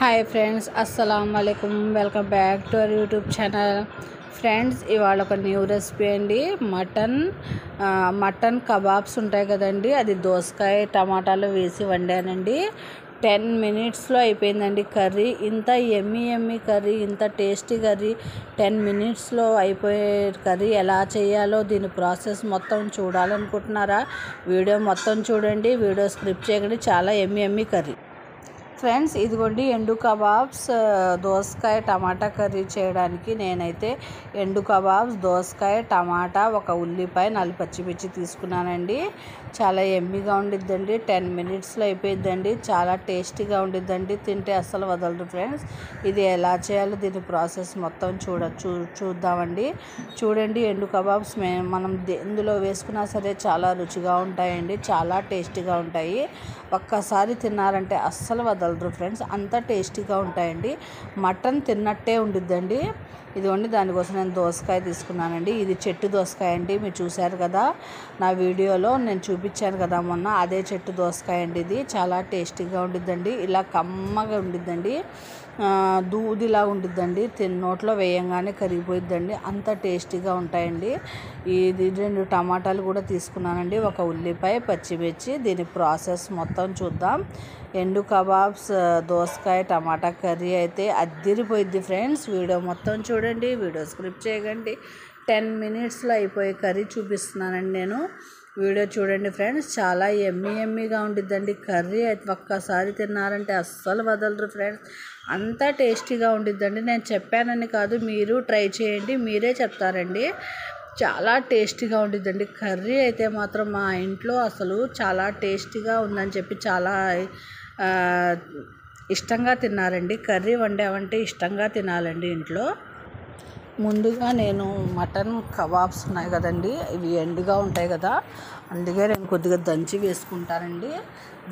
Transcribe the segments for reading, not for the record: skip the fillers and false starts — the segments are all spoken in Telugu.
హాయ్ ఫ్రెండ్స్, అస్సలం వాలేకుమ్. Welcome back to our YouTube channel. Friends, ఇవాళ ఒక న్యూ రెసిపీ అండి. మటన్ కబాబ్స్ ఉంటాయి కదండి, అది దోసకాయ టమాటాలు వేసి వండానండి. 10 మినిట్స్లో అయిపోయిందండి కర్రీ. ఇంత ఎమ్మీ కర్రీ, ఇంత టేస్టీ కర్రీ 10 మినిట్స్లో అయిపోయే కర్రీ ఎలా చేయాలో దీని ప్రాసెస్ మొత్తం చూడాలనుకుంటున్నారా? వీడియో మొత్తం చూడండి, వీడియో స్క్రిప్ట్ చేయకండి. చాలా ఎమ్మీ కర్రీ. ఫ్రెండ్స్, ఇదిగోండి ఎండు కబాబ్స్, దోసకాయ టమాటా కర్రీ చేయడానికి నేనైతే ఎండు కబాబ్స్, దోసకాయ టమాటా, ఒక ఉల్లిపాయ, 4 పచ్చిమిర్చి తీసుకున్నానండి. చాలా ఎమ్మీగా ఉండిద్దండి. 10 మినిట్స్లో అయిపోయిద్దండి. చాలా టేస్టీగా ఉండిద్దండి. తింటే అస్సలు వదలదు ఫ్రెండ్స్. ఇది ఎలా చేయాలో దీని ప్రాసెస్ మొత్తం చూద్దామండి. చూడండి, ఎండు కబాబ్స్ మనం ఎందులో వేసుకున్నా సరే చాలా రుచిగా ఉంటాయండి. చాలా టేస్టీగా ఉంటాయి. ఒక్కసారి తిన్నారంటే అస్సలు వదలరు ఫ్రెండ్స్, అంత టేస్టీగా ఉంటాయండి. మటన్ తిన్నట్టే ఉండిద్దండి. ఇదిగోండి, దానికోసం నేను దోసకాయ తీసుకున్నానండి. ఇది చెట్టు దోసకాయ అండి. మీరు చూశారు కదా నా వీడియోలో, నేను చూపించాను కదా మొన్న, అదే చెట్టు దోసకాయ అండి. ఇది చాలా టేస్టీగా ఉండిద్దండి. ఇలా కమ్మగా ఉండిద్దండి, దూదిలా ఉండిద్దండి. నోట్లో వేయంగానే కరిగిపోయిద్దండి, అంత టేస్టీగా ఉంటాయండి. ఇది 2 టమాటాలు కూడా తీసుకున్నానండి, ఒక ఉల్లిపాయ, పచ్చిమిర్చి. దీని ప్రాసెస్ మొత్తం చూద్దాం. ఎండు కబాబ్స్, దోసకాయ టమాటా కర్రీ అయితే అద్దిరిపోయిద్ది ఫ్రెండ్స్. వీడియో మొత్తం చూడండి, వీడియో స్క్రిప్ట్ చేయకండి. 10 మినిట్స్లో అయిపోయే కర్రీ చూపిస్తున్నానండి నేను. వీడియో చూడండి ఫ్రెండ్స్. చాలా ఎమ్మీగా ఉండిద్దండి కర్రీ అయితే. ఒక్కసారి తిన్నారంటే అస్సలు వదలరు ఫ్రెండ్స్, అంత టేస్టీగా ఉండిద్దండి. నేను చెప్పానని కాదు, మీరు ట్రై చేయండి, మీరే చెప్తారండి. చాలా టేస్టీగా ఉండిద్దండి కర్రీ అయితే మాత్రం. మా ఇంట్లో అసలు చాలా టేస్టీగా ఉందని చెప్పి చాలా ఇష్టంగా తిన్నారండి. కర్రీ వండామంటే ఇష్టంగా తినాలండి ఇంట్లో. ముందుగా నేను మటన్ కబాబ్స్ ఉన్నాయి కదండి, ఇవి ఎండుగా ఉంటాయి కదా, అందుకే నేను కొద్దిగా దంచి వేసుకుంటానండి.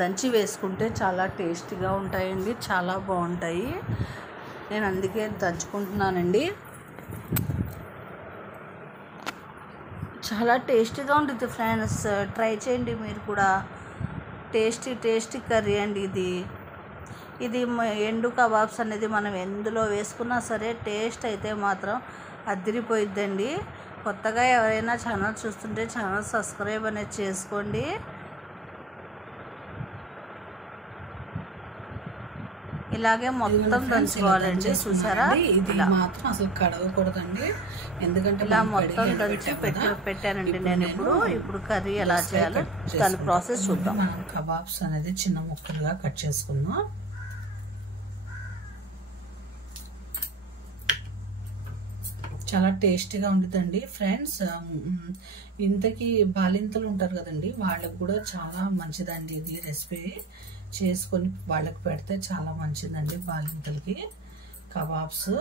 దంచి వేసుకుంటే చాలా టేస్టీగా ఉంటాయండి, చాలా బాగుంటాయి. నేను అందుకే దంచుకుంటున్నానండి. చాలా టేస్టీగా ఉంటుంది ఫ్రెండ్స్, ట్రై చేయండి మీరు కూడా. టేస్టీ కర్రీ అండి ఇది ఎండు కబాబ్స్ అనేది మనం ఎందులో వేసుకున్నా సరే టేస్ట్ అయితే మాత్రం అదిరిపోయిద్దండి. కొత్తగా ఎవరైనా ఛానల్ చూస్తుంటే ఛానల్ సబ్స్క్రైబ్ అనేది చేసుకోండి. ఇలాగే మొత్తం దంచుకోవాలండి. చూసారా, ఇది మాత్రం అసలు కడగకూడదండి, ఎందుకంటే ఇలా మొత్తం దంచి పెట్టానండి నేను. ఇప్పుడు కర్రీ ఎలా చేయాలో దాని ప్రాసెస్ చూద్దాం. మనం కబాబ్స్ అనేది చిన్న ముక్కలుగా కట్ చేసుకుందాం. చాలా టేస్టీగా ఉంటుందండి ఫ్రెండ్స్. ఇంతకీ బాలింతలు ఉంటారు కదండి, వాళ్ళకు కూడా చాలా మంచిదండి ఇది రెసిపీ. చేసుకొని వాళ్ళకి పెడితే చాలా మంచిదండి బాలింతలకి కబాబ్స్.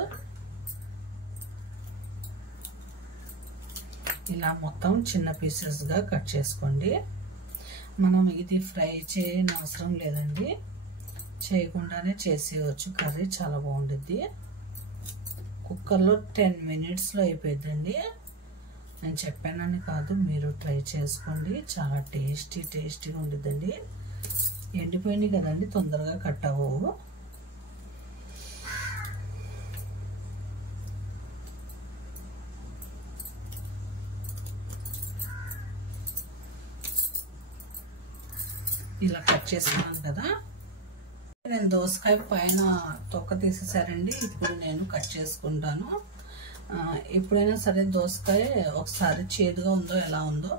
ఇలా మొత్తం చిన్న పీసెస్గా కట్ చేసుకోండి. మనం ఇది ఫ్రై చేయని అవసరం లేదండి, చేయకుండానే చేసేయచ్చు కర్రీ. చాలా బాగుంటుంది. కుక్కర్లో 10 మినిట్స్లో అయిపోయిందండి. నేను చెప్పానని కాదు, మీరు ట్రై చేసుకోండి. చాలా టేస్టీగా ఉంటుందండి. ఎండిపోయినాయి కదండి, తొందరగా కట్ అవ్వవు. ఇలా కట్ చేసుకున్నాను కదా. నేను దోసకాయ పైన తొక్క తీసేసారండి. ఇప్పుడు నేను కట్ చేసుకుంటాను. ఎప్పుడైనా సరే దోసకాయ ఒకసారి చేదుగా ఉందో ఎలా ఉందో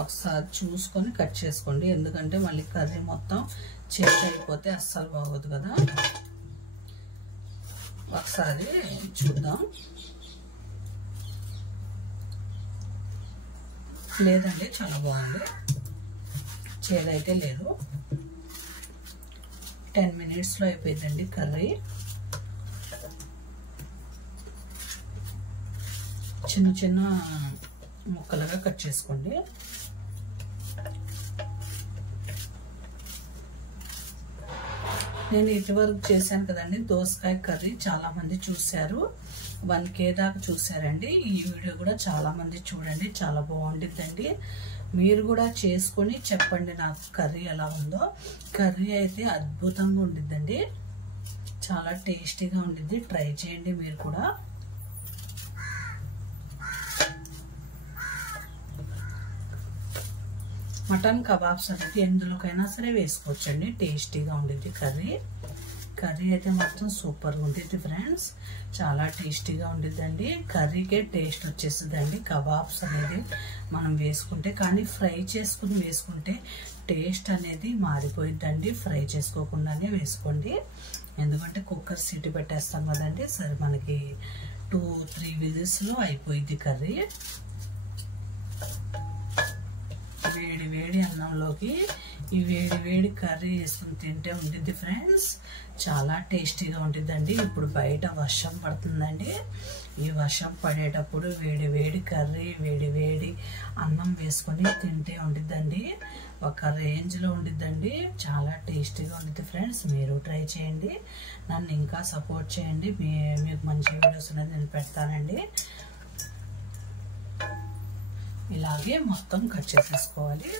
ఒకసారి చూసుకొని కట్ చేసుకోండి, ఎందుకంటే మళ్ళీ కర్రీ మొత్తం చేదు అయిపోతే అస్సలు బాగోదు కదా. ఒకసారి చూద్దాం. లేదండి, చాలా బాగుంది, చేదైతే లేదు. 10 మినిట్స్లో అయిపోయిందండి కర్రీ. చిన్న ముక్కలుగా కట్ చేసుకోండి. నేను ఇటువరకు చేశాను కదండి దోసకాయ కర్రీ, చాలా మంది చూశారు. 1K దాకా చూశారండి. ఈ వీడియో కూడా చాలా మంది చూడండి, చాలా బాగుండిద్దండి. మీరు కూడా చేసుకొని చెప్పండి నాకు కర్రీ ఎలా ఉందో. కర్రీ అయితే అద్భుతంగా ఉండిద్దండి. చాలా టేస్టీగా ఉండిద్ది. ట్రై చేయండి మీరు కూడా. మటన్ కబాబ్స్ అనేది ఎందులోకైనా సరే వేసుకోవచ్చండి. టేస్టీగా ఉండిద్ది కర్రీ. కర్రీ అయితే మాత్రం సూపర్గా ఉంటుంది ఫ్రెండ్స్. చాలా టేస్టీగా ఉండిద్దండి. కర్రీకే టేస్ట్ వచ్చేస్తుందండి కబాబ్స్ అనేది మనం వేసుకుంటే. కానీ ఫ్రై చేసుకుని వేసుకుంటే టేస్ట్ అనేది మారిపోయిద్దండి. ఫ్రై చేసుకోకుండానే వేసుకోండి. ఎందుకంటే కుక్కర్ సీటు పెట్టేస్తాం కదండి. సరే మనకి 2-3 విజిల్స్లో అయిపోయిద్ది కర్రీ. వేడి వేడి అన్నంలోకి ఈ వేడి వేడి కర్రీ వేసుకుని తింటే ఉంటుంది ఫ్రెండ్స్. చాలా టేస్టీగా ఉంటుందండి. ఇప్పుడు బయట వర్షం పడుతుందండి. ఈ వర్షం పడేటప్పుడు వేడి వేడి కర్రీ, వేడి వేడి అన్నం వేసుకొని తింటే ఉంటుందండి. ఒక రేంజ్లో ఉంటుందండి. చాలా టేస్టీగా ఉంటుంది ఫ్రెండ్స్. మీరు ట్రై చేయండి. నన్ను ఇంకా సపోర్ట్ చేయండి. మీకు మంచి వీడియోస్ అనేది నేను పెడతానండి. ఇలాగే మొత్తం కట్ చేసేసుకోవాలి.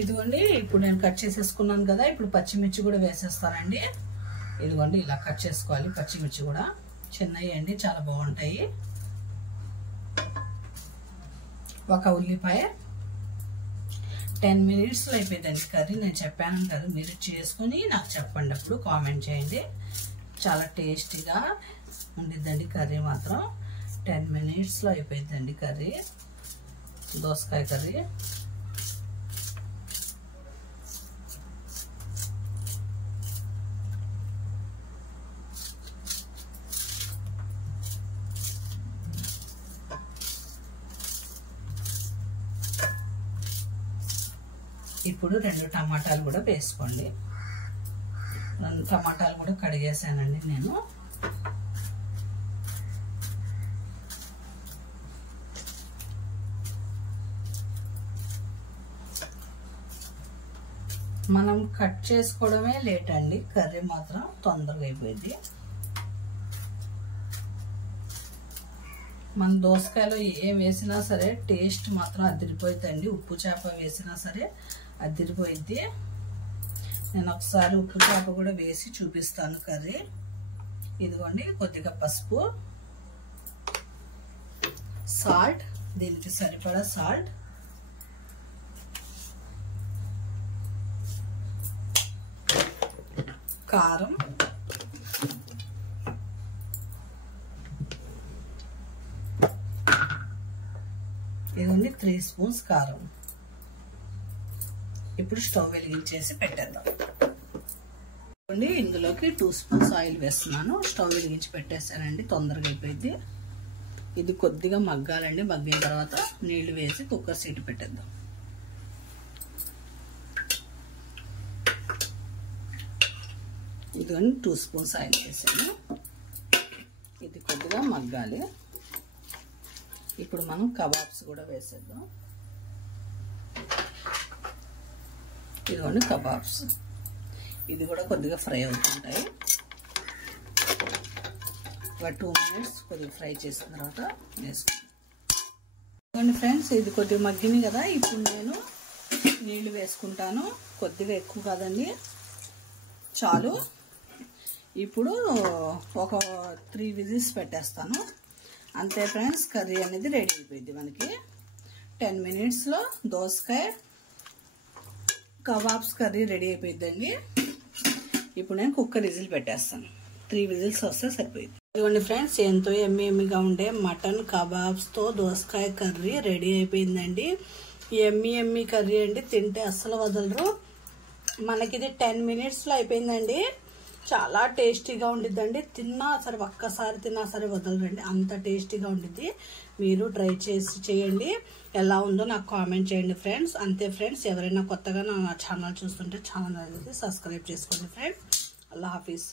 ఇదిగోండి ఇప్పుడు నేను కట్ చేసేసుకున్నాను కదా. ఇప్పుడు పచ్చిమిర్చి కూడా వేసేస్తానండి. ఇదిగోండి ఇలా కట్ చేసుకోవాలి. పచ్చిమిర్చి కూడా చిన్నవి అండి, చాలా బాగుంటాయి. ఒక ఉల్లిపాయ. 10 మినిట్స్లో అయిపోయిందండి కర్రీ. నేను చెప్పాను కదా, మీరు చేసుకుని నాకు చెప్పండి. అప్పుడు కామెంట్ చేయండి. చాలా టేస్టీగా ఉండిద్దండి కర్రీ మాత్రం. 10 మినిట్స్లో అయిపోయిందండి కర్రీ, దోసకాయ కర్రీ. ఇప్పుడు 2 టమాటాలు కూడా వేసుకోండి. 2 టమాటాలు కూడా కడిగేసానండి నేను. మనం కట్ చేసుకోవడమే లేట్ అండి. కర్రీ మాత్రం తొందరగా అయిపోయింది. మన దోసకాయలో ఏం వేసినా సరే టేస్ట్ మాత్రం అదిరిపోయిందండి. ఉప్పు చేప వేసినా సరే అదిరిపోయింది. నేను ఒకసారి ఉప్పు చేప కూడా వేసి చూపిస్తాను కర్రీ. ఇదిగోండి కొద్దిగా పసుపు, సాల్ట్, దీనికి సరిపడా సాల్ట్, కారం, ఇదిగోండి 3 స్పూన్స్ కారం. ఇప్పుడు స్టవ్ వెలిగించేసి పెట్టేద్దాం. ఇందులోకి 2 స్పూన్స్ ఆయిల్ వేస్తున్నాను. స్టవ్ వెలిగించి పెట్టేస్తానండి, తొందరగా అయిపోయింది. ఇది కొద్దిగా మగ్గాలండి. మగ్గిన తర్వాత నీళ్లు వేసి కుక్కర్ సీటు పెట్టేద్దాం. ఇదిగోండి 2 స్పూన్స్ ఆయిల్ వేసాను. ఇది కొద్దిగా మగ్గాలి. ఇప్పుడు మనం కబాబ్స్ కూడా వేసేద్దాం. ఇదిగోండి కబాబ్స్. ఇది కూడా కొద్దిగా ఫ్రై అవుతుంటాయి. ఒక 2 మినిట్స్ కొద్దిగా ఫ్రై చేసిన తర్వాత వేసుకుంటాం. ఫ్రెండ్స్ ఇది కొద్దిగా మగ్గింది కదా. ఇప్పుడు నేను నీళ్లు వేసుకుంటాను. కొద్దిగా ఎక్కువ కాదండి, చాలు. ఇప్పుడు ఒక 3 విజిల్స్ పెట్టేస్తాను. అంతే ఫ్రెండ్స్, కర్రీ అనేది రెడీ అయిపోయింది మనకి. 10 మినిట్స్లో దోసకాయ కబాబ్స్ కర్రీ రెడీ అయిపోయిందండి. ఇప్పుడు నేను కుక్కర్ విజిల్ పెట్టేస్తాను. 3 విజిల్స్ వస్తే సరిపోయింది. ఇదిగోండి ఫ్రెండ్స్, ఎంతో ఎమ్మీగా ఉండే మటన్ కబాబ్స్తో దోసకాయ కర్రీ రెడీ అయిపోయిందండి. ఎమ్మీ కర్రీ అండి, తింటే అస్సలు వదలరు. మనకిది 10 మినిట్స్లో అయిపోయిందండి. చాలా టేస్టీగా ఉండిద్దండి. తిన్నా సరే, ఒక్కసారి తిన్నా సరే వదలరండి, అంత టేస్టీగా ఉండిద్ది. మీరు ట్రై చేయండి. ఎలా ఉందో నాకు కామెంట్ చేయండి ఫ్రెండ్స్. అంతే ఫ్రెండ్స్, ఎవరైనా కొత్తగా నా ఛానల్ చూస్తుంటే ఛానల్ అనేది సబ్స్క్రైబ్ చేసుకోండి ఫ్రెండ్స్. అల్లా హాఫీజ్.